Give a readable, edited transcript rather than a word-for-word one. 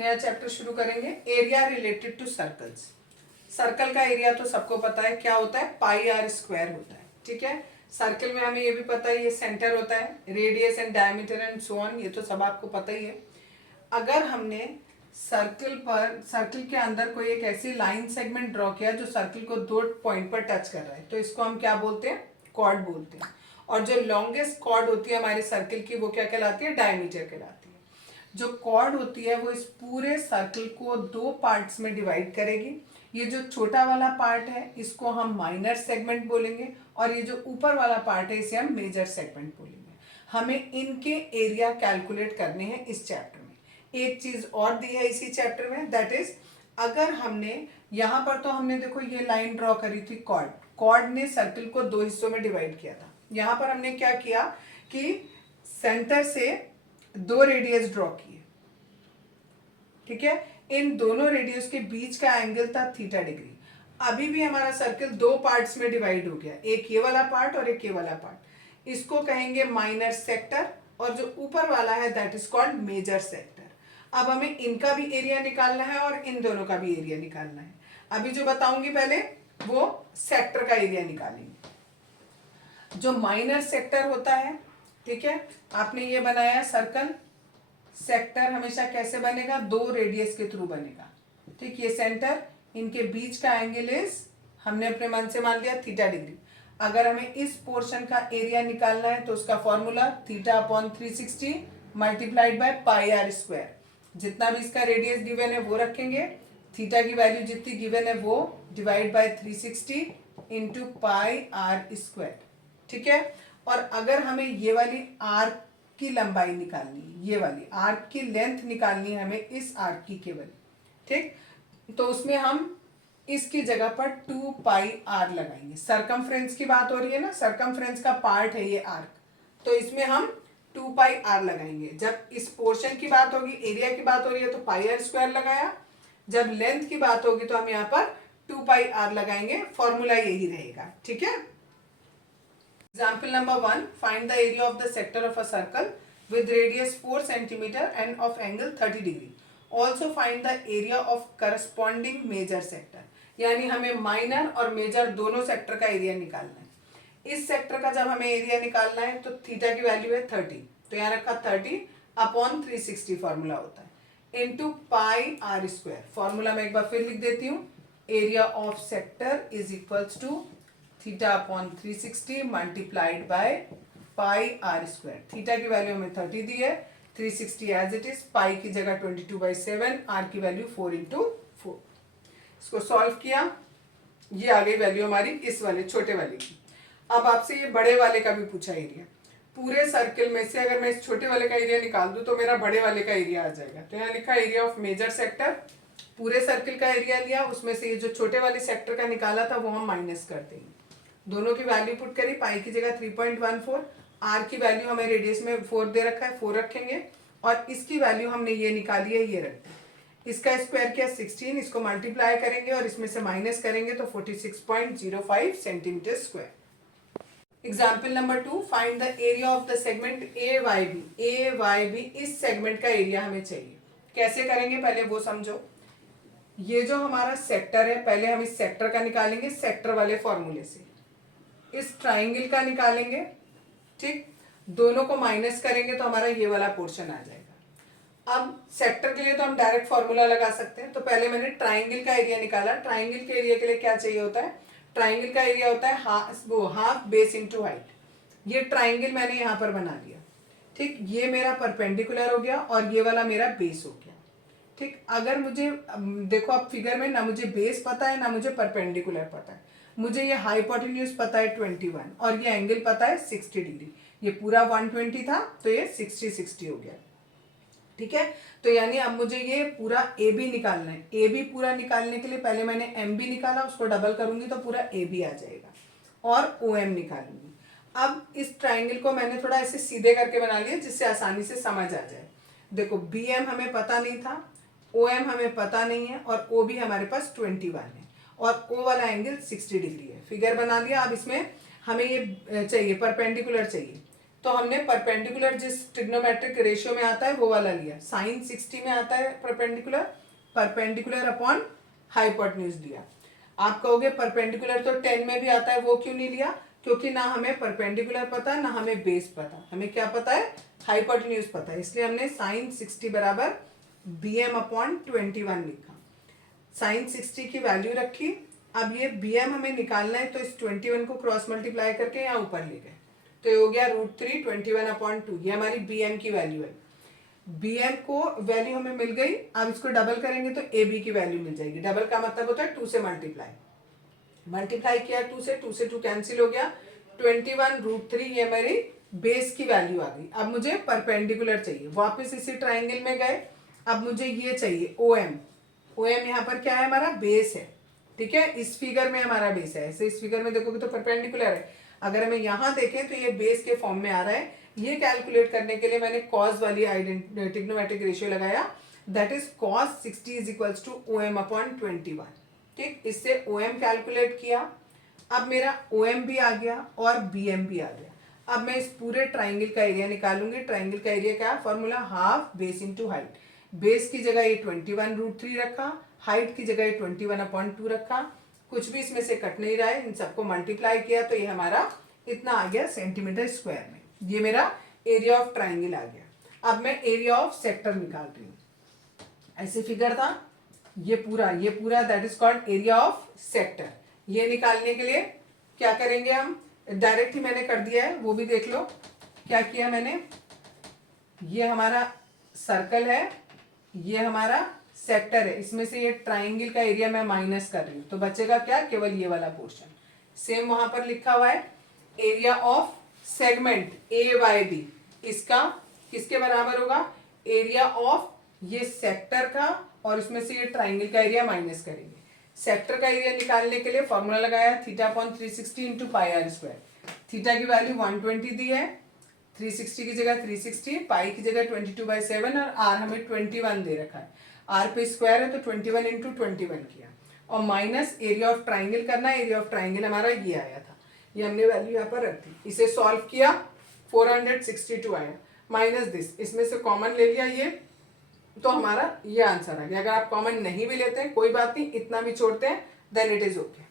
नया चैप्टर शुरू करेंगे, area related to circles. Circle का एरिया तो सबको पता है क्या होता है, पाई आर स्क्वायर होता है। ठीक है, सर्कल में हमें ये भी पता है ये सेंटर होता है, radius and diameter and so on, ये तो सब आपको पता ही है। अगर हमने सर्कल के अंदर कोई एक ऐसी लाइन सेगमेंट ड्रॉ किया जो सर्कल को दो पॉइंट पर टच कर रहा है, तो इसको हम क्या बोलते हैं, कॉर्ड बोलते हैं। और जो लॉन्गेस्ट कॉर्ड होती है हमारे सर्कल की, वो क्या कहलाती है, डायमीटर कहलाती है। जो कॉर्ड होती है वो इस पूरे सर्कल को दो पार्ट्स में डिवाइड करेगी। ये जो छोटा वाला पार्ट है इसको हम माइनर सेगमेंट बोलेंगे, और ये जो ऊपर वाला पार्ट है इसे हम मेजर सेगमेंट बोलेंगे। हमें इनके एरिया कैलकुलेट करने हैं इस चैप्टर में। एक चीज और दी है इसी चैप्टर में, दैट इज अगर हमने यहाँ पर, तो हमने देखो ये लाइन ड्रॉ करी थी, कॉर्ड ने सर्कल को दो हिस्सों में डिवाइड किया था। यहाँ पर हमने क्या किया कि सेंटर से दो रेडियस ड्रॉ किए। ठीक है, इन दोनों रेडियस के बीच का एंगल था थीटा डिग्री। अभी भी हमारा सर्कल दो पार्ट्स में डिवाइड हो गया, एक ये वाला पार्ट और एक ये वाला पार्ट। इसको कहेंगे माइनर सेक्टर, और जो ऊपर वाला है that is called major sector. अब हमें इनका भी एरिया निकालना है और इन दोनों का भी एरिया निकालना है। अभी जो बताऊंगी पहले वो सेक्टर का एरिया निकालेंगे। जो माइनर सेक्टर होता है, ठीक है, आपने ये बनाया सर्कल, सेक्टर हमेशा कैसे बनेगा, दो रेडियस के थ्रू बनेगा। ठीक, ये सेंटर, इनके बीच का एंगल इज, हमने अपने मन से मान लिया थीटा डिग्री। अगर हमें इस पोर्शन का एरिया निकालना है तो उसका formula theta upon 360 multiplied by pi r square. जितना भी इसका रेडियस गिवन है वो रखेंगे, थीटा की वैल्यू जितनी गिवन है वो divide by 360 into pi r square. ठीक है, और अगर हमें ये वाली आर्क की लंबाई निकालनी है, ये वाली आर्क की लेंथ निकालनी है हमें इस आर्क की केवल, ठीक, तो उसमें हम इसकी जगह पर 2 पाई आर लगाएंगे। सरकमफ्रेंस की बात हो रही है ना, सरकमफ्रेंस का पार्ट है ये आर्क, तो इसमें हम 2 पाई आर लगाएंगे। जब इस पोर्शन की बात होगी, एरिया की बात हो रही है, तो पाई आर स्क्वायर लगाया। जब लेंथ की बात होगी तो हम यहाँ पर 2 पाई आर लगाएंगे, फॉर्मूला यही रहेगा। ठीक है, example number 1, find the area of the sector of a circle with radius 4 centimeter and of angle 30 degree. Also find the area of corresponding major sector. यानी हमें माइनर और मेजर दोनों सेक्टर का एरिया निकालना है। इस सेक्टर का जब हमें एरिया निकालना है तो थीटा की वैल्यू है 30, तो यहाँ रखा 30 अपॉन 360 फॉर्मूला होता है, into pi r square. Formula मैं एक बार फिर लिख देती हूँ, area of sector is equals to theta upon 360 multiplied by pi r square. Theta की वैल्यू हमें 30 दी है, 360 एज इट इज, पाई की जगह 22/7, आर की वैल्यू 4 इंटू 4। इसको सॉल्व किया, ये आ गई वैल्यू हमारी इस वाले छोटे वाले की। अब आपसे ये बड़े वाले का भी पूछा एरिया। पूरे सर्किल में से अगर मैं इस छोटे वाले का एरिया निकाल दूं तो मेरा बड़े वाले का एरिया आ जाएगा। तो यहाँ लिखा एरिया ऑफ मेजर सेक्टर, पूरे सर्किल का एरिया लिया, उसमें से ये जो छोटे वाले सेक्टर का निकाला था वो हम माइनस कर देंगे। दोनों की वैल्यू पुट करी, पाई की जगह 3.14, आर की वैल्यू हमें रेडियस में 4 दे रखा है, 4 रखेंगे, और इसकी वैल्यू हमने ये निकाली है, ये रखते हैं। इसका स्क्वायर किया 16, इसको मल्टीप्लाई करेंगे और इसमें से माइनस करेंगे तो 46.05 centimetre square. Example number 2, find the area of the segment A Y B. A Y B, इस सेगमेंट का एरिया हमें चाहिए। कैसे करेंगे पहले वो समझो। ये जो हमारा सेक्टर है, पहले हम इस सेक्टर का निकालेंगे सेक्टर वाले फॉर्मूले से, इस ट्राइंगल का निकालेंगे। ठीक, दोनों को माइनस करेंगे तो हमारा ये वाला पोर्शन आ जाएगा। अब सेक्टर के लिए तो हम डायरेक्ट फॉर्मूला लगा सकते हैं, तो पहले मैंने ट्राइंगल का एरिया निकाला। ट्राइंगल के एरिया के लिए क्या चाहिए होता है, ट्राइंगल का एरिया होता है हाफ बेस इंटू हाइट। ये ट्राइंगल मैंने यहाँ पर बना लिया। ठीक, ये मेरा परपेंडिकुलर हो गया और ये वाला मेरा बेस हो गया। ठीक, अगर मुझे देखो आप फिगर में, ना मुझे बेस पता है ना मुझे परपेंडिकुलर पता है, मुझे ये हाइपोटेन्यूज पता है 21 और ये एंगल पता है 60 डिग्री। ये पूरा 120 था तो ये 60 हो गया। ठीक है, तो यानी अब मुझे ये पूरा ए बी निकालना है। ए बी पूरा निकालने के लिए पहले मैंने एम बी निकाला, उसको डबल करूंगी तो पूरा ए बी आ जाएगा, और ओ एम निकालूंगी। अब इस ट्राइंगल को मैंने थोड़ा ऐसे सीधे करके बना लिया जिससे आसानी से समझ आ जाए। देखो बी एम हमें पता नहीं था, ओ एम हमें पता नहीं है, और ओ बी हमारे पास 21 है, और ओ वाला एंगल 60 डिग्री है। फिगर बना लिया। अब इसमें हमें ये चाहिए, परपेंडिकुलर चाहिए। तो हमने परपेंडिकुलर जिस ट्रिग्नोमेट्रिक रेशियो में आता है वो वाला लिया। साइन 60 में आता है परपेंडिकुलर, परपेंडिकुलर अपॉन हाइपोटेन्यूज लिया। आप कहोगे परपेंडिकुलर तो 10 में भी आता है, वो क्यों नहीं लिया? क्योंकि ना हमें परपेंडिकुलर पता ना हमें बेस पता, हमें क्या पता है? हाइपोटेन्यूज पता है। इसलिए हमने साइन 60 बराबर bm अपॉन 21 लिखा। साइन 60 की वैल्यू रखी। अब ये bm हमें निकालना है, तो इस 21 को क्रॉस मल्टीप्लाई करके यहाँ ऊपर ले गए, तो ये हो गया √3 21/2। ये हमारी bm की वैल्यू है। bm को वैल्यू हमें मिल गई। अब इसको डबल करेंगे तो ab की वैल्यू मिल जाएगी। डबल का मतलब होता है 2 से मल्टीप्लाई किया, 2 से 2 कैंसिल हो गया। 21 √3 ये मेरी बेस की वैल्यू आ गई। अब मुझे परपेंडिकुलर चाहिए, वापस इसी ट्राइंगल में गए। अब मुझे ये चाहिए OM यहाँ पर क्या है? हमारा बेस है, ठीक है। इस फिगर में हमारा बेस है, ऐसे इस फिगर में देखोगे तो परपेंडिकुलर है। अगर हमें यहाँ देखें तो ये बेस के फॉर्म में आ रहा है। ये कैलकुलेट करने के लिए मैंने कॉस वाली ट्रिग्नोमेट्रिक रेशियो लगाया, that is cos 60 is equals to OM अपॉन 21। ठीक, इससे OM कैलकुलेट किया। अब मेरा OM भी आ गया और BM भी आ गया। अब मैं इस पूरे ट्राइंगल का एरिया निकालूंगी। ट्राइंगल का एरिया क्या है? Formula half base into height. Base की जगह ये 21 √3 रखा, हाइट की जगह 21/2 रखा। कुछ भी इसमें से कट नहीं रहा है, इन सबको मल्टीप्लाई किया तो ये हमारा इतना आ गया सेंटीमीटर स्क्वायर में। ये मेरा एरिया ऑफ ट्राइंगल आ गया। अब मैं एरिया ऑफ सेक्टर निकाल रही हूँ। ऐसे फिगर था, ये पूरा that is called area of sector. ये निकालने के लिए क्या करेंगे हम? डायरेक्ट ही मैंने कर दिया है, वो भी देख लो क्या किया मैंने। ये हमारा सर्कल है, ये हमारा सेक्टर है, इसमें से ये ट्राइंगल का एरिया मैं माइनस कर रही हूँ, तो बचेगा क्या? केवल ये वाला पोर्शन। सेम वहां पर लिखा हुआ है एरिया ऑफ सेगमेंट AYB, इसका किसके बराबर होगा? एरिया ऑफ ये सेक्टर का, और इसमें से ये ट्राइंगल का एरिया माइनस करेंगे। सेक्टर का एरिया निकालने के लिए फॉर्मूला लगाया θ/360 इंटू πr²। थीटा की वैल्यू 120 दी है, 360 की जगह 360, पाई की जगह 22/7 और आर हमें 21 दे रखा है। आर पे स्क्वायर है तो 21 इंटू 21 किया, और माइनस एरिया ऑफ ट्राइंगल करना। एरिया ऑफ ट्राइंगल हमारा ये आया था, ये हमने वैल्यू यहाँ पर रख दी। इसे सॉल्व किया, 462 आया, माइनस दिस, इसमें से कॉमन ले लिया ये, तो हमारा ये आंसर आ गया। अगर आप कॉमन नहीं भी लेते हैं कोई बात नहीं, इतना भी छोड़ते हैं, देन इट इज ओके।